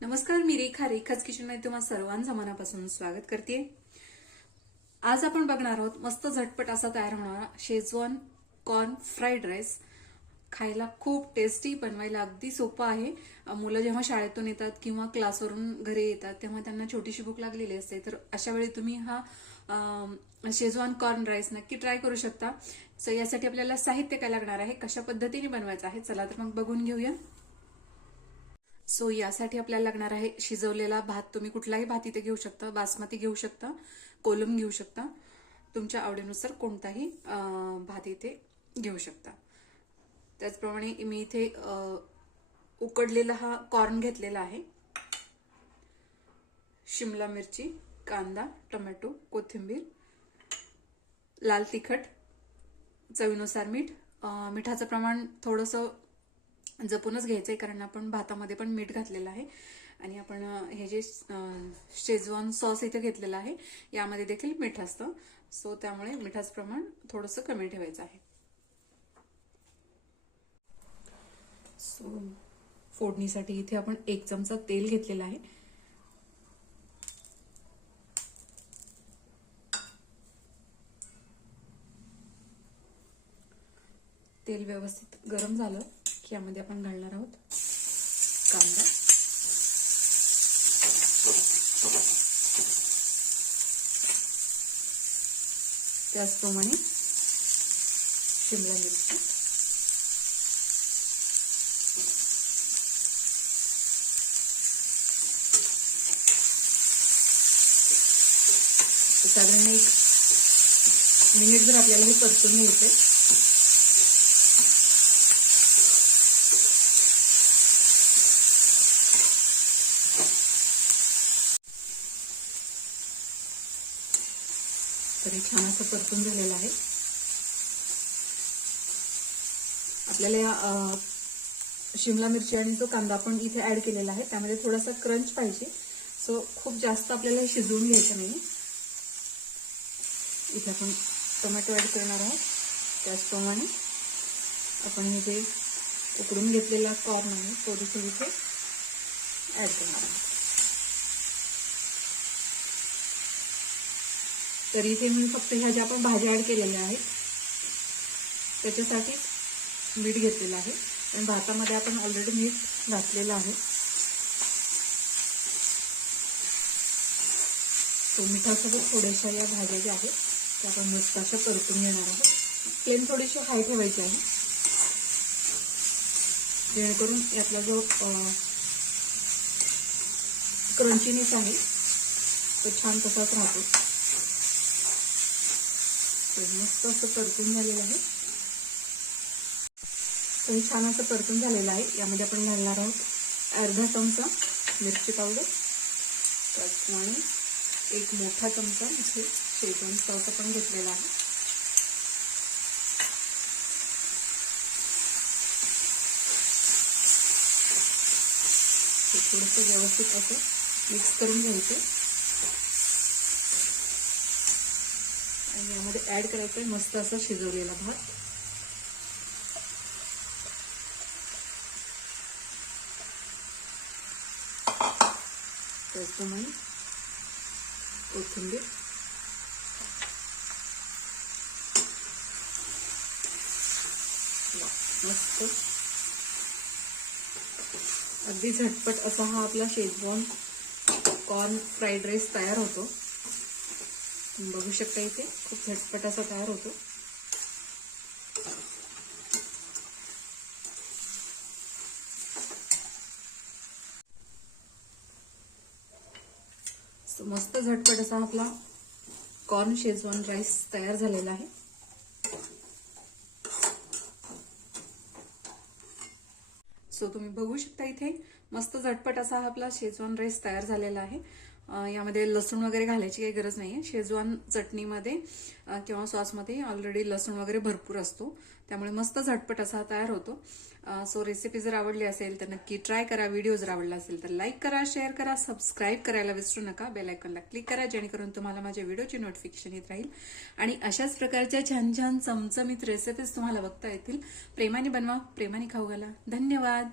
नमस्कार, मी रेखा रेखाच किचनमध्ये तुम्हा सर्वांचं मनापासून स्वागत करते। आज आपण बघणार आहोत मस्त झटपट असा तयार होणारा शेजवान कॉर्न फ्राईड राईस। खायला खूप टेस्टी, बनवायला अगदी सोपं आहे। मुलं जेव्हा शाळेतून येतात किंवा क्लासवरून घरी येतात तेव्हा त्यांना छोटीशी भूक लागलेली असते, तर अशा वेळी तुम्ही हा शेजवान कॉर्न राईस नक्की ट्राय करू शकता। सो यासाठी आपल्याला साहित्य काय लागणार आहे, कशा पद्धतीने बनवायचं आहे, चला तर मग बघून घेऊया। सो यासाठी आपल्याला लागणार आहे शिजवलेला भात। तुम्ही कुठलाही भात इथे घेऊ शकता, बासमती घेऊ शकता, कोलम घेऊ शकता, तुमच्या आवडीनुसार कोणताही भात इथे घेऊ शकता। त्याचप्रमाणे मी इथे उकडलेला हा कॉर्न घेतलेला आहे, शिमला मिरची, कांदा, टोमॅटो, कोथिंबीर, लाल तिखट, चवीनुसार मीठ। मिठाचं प्रमाण थोडंसं जपूनच घ्यायचंय, कारण आपण भातामध्ये पण मीठ घातलेलं आहे आणि आपण हे जे शेजवान सॉस इथे घेतलेला आहे यामध्ये देखील मीठ असतं। सो त्यामुळे मिठाचं प्रमाण थोडंसं कमी ठेवायचं आहे। सो फोडणीसाठी इथे आपण 1 चमचा तेल घेतलेला आहे। तेल व्यवस्थित गरम झालं की यामध्ये आपण घालणार आहोत कांदा, त्याचप्रमाणे शिमला मिरची, साधारण 1 मिनिट जर आपल्याला हे परतून घ्यायचंय। तरी छान असं परतून झालेलं आहे। आपल्याला या शिमला मिरची आणि तो कांदा आपण इथे ऍड केलेला आहे, त्यामध्ये थोडासा क्रंच पाहिजे। सो खूप जास्त आपल्याला हे शिजवून घ्यायचं नाही। इथे आपण टोमॅटो ऍड करणार आहोत, त्याचप्रमाणे आपण हे जे उकडून घेतलेला कॉर्न आहे तो देखील इथे ऍड करणार आहोत। तर इथे मी फक्त ह्या ज्या आपण भाज्या ऍड केलेल्या आहेत त्याच्यासाठी मीठ घेतलेलं आहे, आणि भातामध्ये आपण ऑलरेडी मीठ घातलेलं आहे। तो मिठासोबत थोड्याशा या भाज्या ज्या आहेत त्या आपण मस्त अशा परतून घेणार आहोत। फ्लेम थोडीशी हाय ठेवायची आहे, जेणेकरून यातला जो क्रंचीनेस आहे तो छान तसाच राहतो। मस्त असं परतून झालेलं आहे। तर छान असं परतून झालेलं आहे। यामध्ये आपण घालणार आहोत अर्धा चमचा मिरची पावडर, त्याचप्रमाणे 1 मोठा चमचा इथे शेजवान सॉस आपण घेतलेला आहे। थोडंसं व्यवस्थित असं मिक्स करून घ्यायचं आणि यामध्ये ऍड करायचं आहे मस्त असा शिजवलेला भात। त्याचप्रमाणे कोथिंबीर, मस्त अगदी झटपट असा हा आपला शेजवान कॉर्न फ्राईड राईस तयार होतो। तुम्ही बघू शकता इथे खूप झटपट असा तयार होतो। मस्त झटपट असा आपला कॉर्न शेजवान राईस तयार झालेला आहे। सो तुम्ही बघू शकता इथे मस्त झटपट असा हा आपला शेजवान राईस तयार झालेला आहे। यामध्ये लसूण वगैरे घालायची काही गरज नाहीये। शेजवान चटणीमध्ये किंवा सॉसमध्ये ऑलरेडी लसूण वगैरे भरपूर असतो, त्यामुळे मस्त झटपट असा तयार होतो। सो रेसिपी जर आवडली असेल तर नक्की ट्राय करा। व्हिडिओ जर आवडला असेल तर लाईक करा, शेअर करा, सबस्क्राईब करायला विसरू नका। बेल आयकॉनला क्लिक करा, जेणेकरून तुम्हाला माझ्या व्हिडिओची नोटिफिकेशन येत राहील आणि अशाच प्रकारच्या छान छान चमचमीत रेसिपीज तुम्हाला बघता येतील। प्रेमाने बनवा, प्रेमाने खाऊ घाला। धन्यवाद।